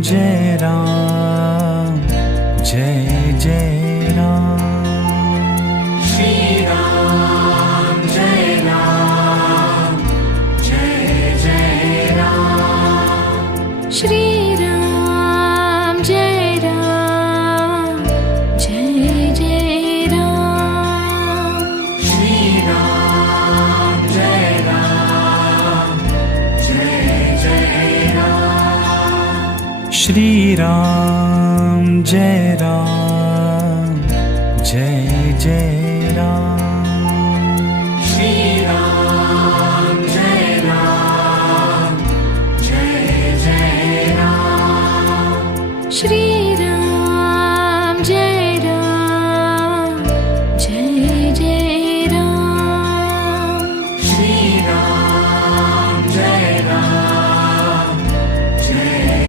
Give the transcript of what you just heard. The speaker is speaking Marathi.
जय राम जय जय राम। श्री राम जय राम जय जय राम। श्री राम जय राम जय जय राम। श्री राम जय राम जय जय राम। श्री राम जय राम जय जय राम। श्री राम जय राम जय जय राम। श्री